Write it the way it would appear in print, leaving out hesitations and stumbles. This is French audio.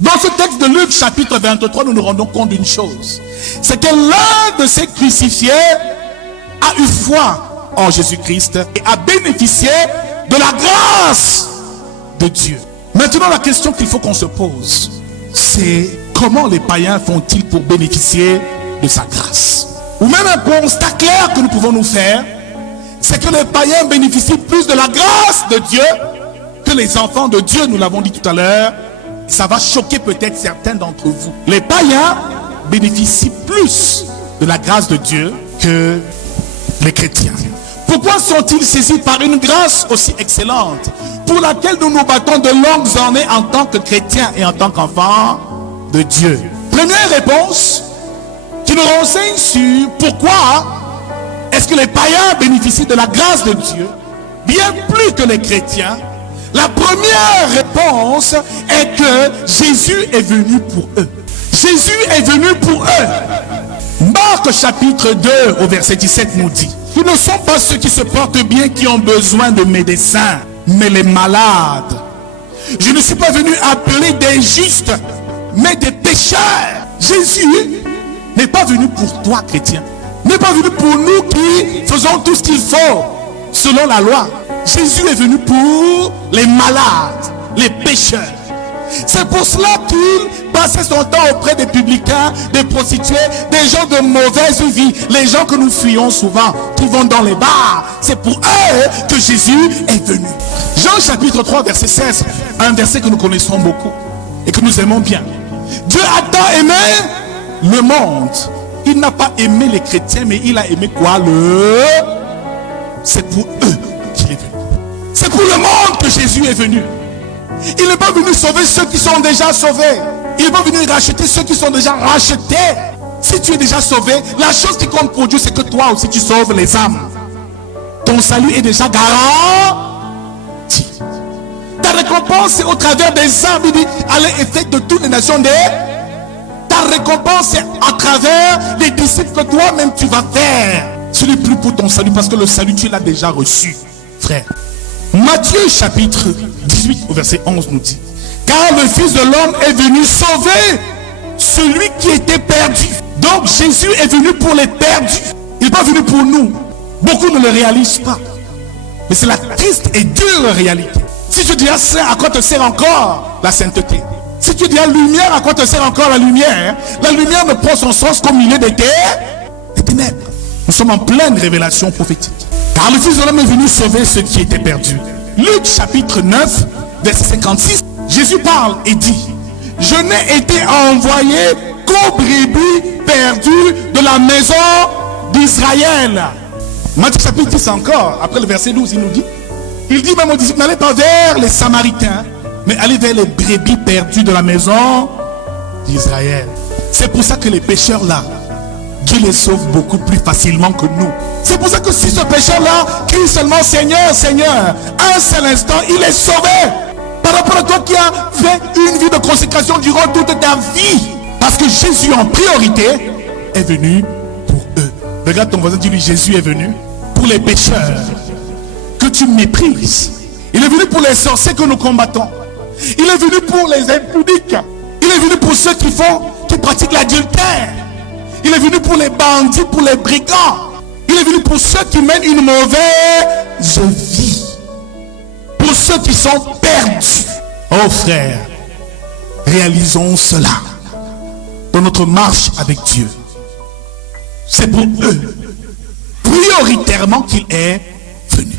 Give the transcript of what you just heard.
Dans ce texte de Luc chapitre 23, nous nous rendons compte d'une chose. C'est que l'un de ces crucifiés a eu foi en Jésus-Christ et a bénéficié de la grâce de Dieu. Maintenant, la question qu'il faut qu'on se pose, c'est comment les païens font-ils pour bénéficier de sa grâce? Ou même un constat clair que nous pouvons nous faire, c'est que les païens bénéficient plus de la grâce de Dieu que les enfants de Dieu, nous l'avons dit tout à l'heure. Ça va choquer peut-être certains d'entre vous. Les païens bénéficient plus de la grâce de Dieu que les chrétiens. Pourquoi sont-ils saisis par une grâce aussi excellente pour laquelle nous nous battons de longues années en tant que chrétiens et en tant qu'enfants de Dieu? Première réponse qui nous renseigne sur pourquoi est-ce que les païens bénéficient de la grâce de Dieu bien plus que les chrétiens. La première réponse est que Jésus est venu pour eux. Jésus est venu pour eux. Marc chapitre 2 au verset 17 nous dit: ce ne sont pas ceux qui se portent bien qui ont besoin de médecins, mais les malades. Je ne suis pas venu appeler des justes, mais des pécheurs. Jésus n'est pas venu pour toi, chrétien. N'est pas venu pour nous qui faisons tout ce qu'il faut selon la loi. Jésus est venu pour les malades, les pécheurs. C'est pour cela qu'il passait son temps auprès des publicains, des prostituées, des gens de mauvaise vie, les gens que nous fuyons souvent, qui vont dans les bars. C'est pour eux que Jésus est venu. Jean chapitre 3 verset 16, un verset que nous connaissons beaucoup et que nous aimons bien. Dieu a tant aimé le monde. Il n'a pas aimé les chrétiens, mais il a aimé quoi? C'est pour eux qu'il est venu. C'est pour le monde que Jésus est venu. Il n'est pas venu sauver ceux qui sont déjà sauvés. Il n'est pas venu racheter ceux qui sont déjà rachetés. Si tu es déjà sauvé, la chose qui compte pour Dieu, c'est que toi aussi tu sauves les âmes. Ton salut est déjà garanti. Ta récompense, c'est au travers des âmes. Il dit, allez et faites de toutes les nations des... Ta récompense, c'est à travers les disciples que toi-même tu vas faire. Ce n'est plus pour ton salut, parce que le salut, tu l'as déjà reçu, frère. Matthieu chapitre 18 au verset 11 nous dit: car le Fils de l'homme est venu sauver celui qui était perdu. Donc Jésus est venu pour les perdus. Il n'est pas venu pour nous. Beaucoup ne le réalisent pas. Mais c'est la triste et dure réalité. Si tu dis saint, à quoi te sert encore la sainteté? Si tu dis lumière, à quoi te sert encore la lumière? La lumière ne prend son sens qu'au milieu des ténèbres. Nous sommes en pleine révélation prophétique. Car le Fils de l'homme est venu sauver ceux qui étaient perdus. Luc chapitre 9, verset 56. Jésus parle et dit: je n'ai été envoyé qu'aux brebis perdues de la maison d'Israël. Matthieu chapitre 10 encore, après le verset 12, il nous dit, il dit même aux disciples, n'allez pas vers les Samaritains, mais allez vers les brebis perdues de la maison d'Israël. C'est pour ça que les pécheurs là, Dieu les sauve beaucoup plus facilement que nous. C'est pour ça que si ce pécheur-là crie seulement Seigneur, Seigneur, un seul instant, il est sauvé. Par rapport à toi qui as fait une vie de consécration durant toute ta vie. Parce que Jésus en priorité est venu pour eux. Regarde ton voisin, dis-lui: Jésus est venu pour les pécheurs que tu méprises. Il est venu pour les sorciers que nous combattons. Il est venu pour les impudiques. Il est venu pour ceux qui pratiquent l'adultère. Il est venu pour les bandits, pour les brigands. Il est venu pour ceux qui mènent une mauvaise vie. Pour ceux qui sont perdus. Oh frère, réalisons cela dans notre marche avec Dieu. C'est pour eux prioritairement qu'il est